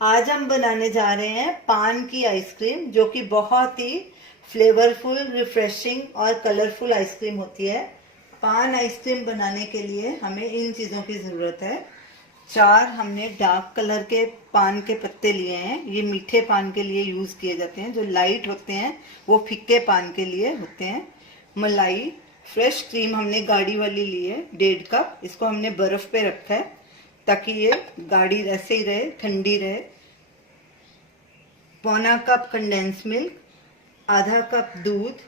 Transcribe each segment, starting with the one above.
आज हम बनाने जा रहे हैं पान की आइसक्रीम, जो कि बहुत ही फ्लेवरफुल, रिफ्रेशिंग और कलरफुल आइसक्रीम होती है। पान आइसक्रीम बनाने के लिए हमें इन चीज़ों की ज़रूरत है। 4 हमने डार्क कलर के पान के पत्ते लिए हैं। ये मीठे पान के लिए यूज़ किए जाते हैं। जो लाइट होते हैं वो फिक्के पान के लिए होते हैं। मलाई, फ्रेश क्रीम हमने गाढ़ी वाली ली है 1.5 कप। इसको हमने बर्फ़ पे रखा है ताकि ये गाढ़ी ऐसे ही रहे, ठंडी रहे। पौना कप कंडेंस मिल्क, आधा कप दूध,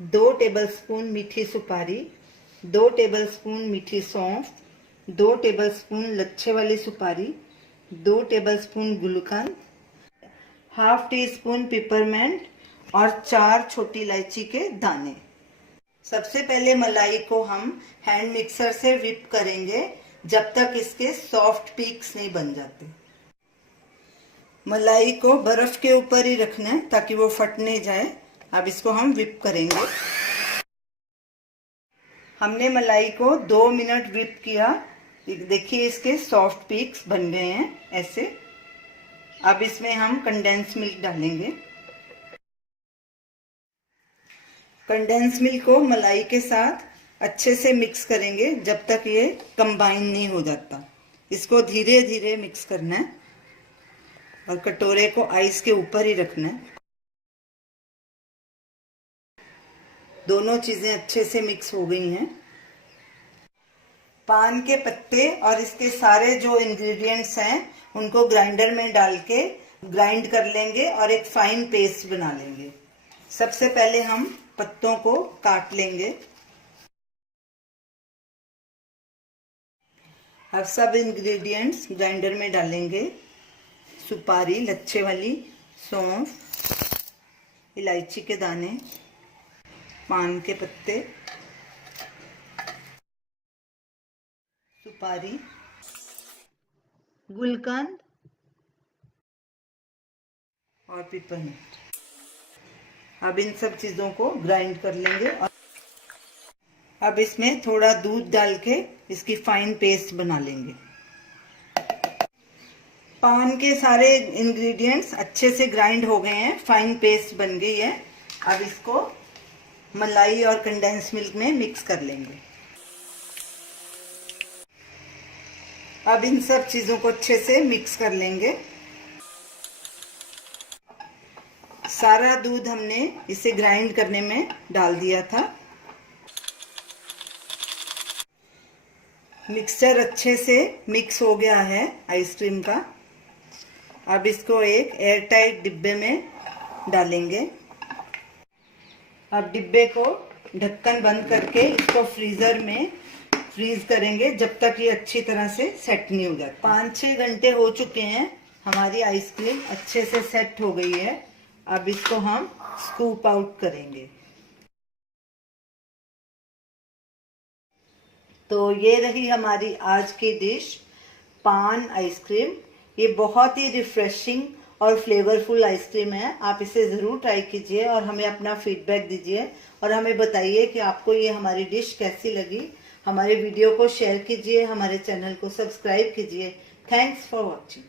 2 टेबलस्पून मीठी सुपारी, 2 टेबलस्पून मीठी सौंफ, 2 टेबलस्पून लच्छे वाली सुपारी, 2 टेबलस्पून गुलकंद, हाफ टी स्पून पिपरमेंट और 4 छोटी इलायची के दाने। सबसे पहले मलाई को हम हैंड मिक्सर से व्हिप करेंगे जब तक इसके सॉफ्ट पीक्स नहीं बन जाते। मलाई को बर्फ के ऊपर ही रखना है ताकि वो फट नहीं जाए। अब इसको हम व्हिप करेंगे। हमने मलाई को 2 मिनट व्हिप किया। देखिए इसके सॉफ्ट पीक्स बन गए हैं ऐसे। अब इसमें हम कंडेंस मिल्क डालेंगे। कंडेंस मिल्क को मलाई के साथ अच्छे से मिक्स करेंगे जब तक ये कंबाइन नहीं हो जाता। इसको धीरे धीरे मिक्स करना है और कटोरे को आइस के ऊपर ही रखना है। दोनों चीजें अच्छे से मिक्स हो गई हैं। पान के पत्ते और इसके सारे जो इंग्रेडिएंट्स हैं उनको ग्राइंडर में डाल के ग्राइंड कर लेंगे और एक फाइन पेस्ट बना लेंगे। सबसे पहले हम पत्तों को काट लेंगे। अब सब इंग्रेडिएंट्स ग्राइंडर में डालेंगे। सुपारी लच्छे वाली, सौंफ, इलायची के दाने, पान के पत्ते, सुपारी, गुलकंद और पिपरमिंट। अब इन सब चीज़ों को ग्राइंड कर लेंगे और अब इसमें थोड़ा दूध डाल के इसकी फाइन पेस्ट बना लेंगे। पान के सारे इंग्रेडिएंट्स अच्छे से ग्राइंड हो गए हैं, फाइन पेस्ट बन गई है। अब इसको मलाई और कंडेंस मिल्क में मिक्स कर लेंगे। अब इन सब चीज़ों को अच्छे से मिक्स कर लेंगे। सारा दूध हमने इसे ग्राइंड करने में डाल दिया था। मिक्सचर अच्छे से मिक्स हो गया है आइसक्रीम का। अब इसको एक एयर टाइट डिब्बे में डालेंगे। अब डिब्बे को ढक्कन बंद करके इसको फ्रीजर में फ्रीज करेंगे जब तक ये अच्छी तरह से सेट नहीं हो जाता। 5-6 घंटे हो चुके हैं। हमारी आइसक्रीम अच्छे से सेट हो गई है। अब इसको हम स्कूप आउट करेंगे। तो ये रही हमारी आज की डिश, पान आइसक्रीम। ये बहुत ही रिफ्रेशिंग और फ्लेवरफुल आइसक्रीम है। आप इसे ज़रूर ट्राई कीजिए और हमें अपना फीडबैक दीजिए और हमें बताइए कि आपको ये हमारी डिश कैसी लगी। हमारे वीडियो को शेयर कीजिए, हमारे चैनल को सब्सक्राइब कीजिए। Thanks for watching.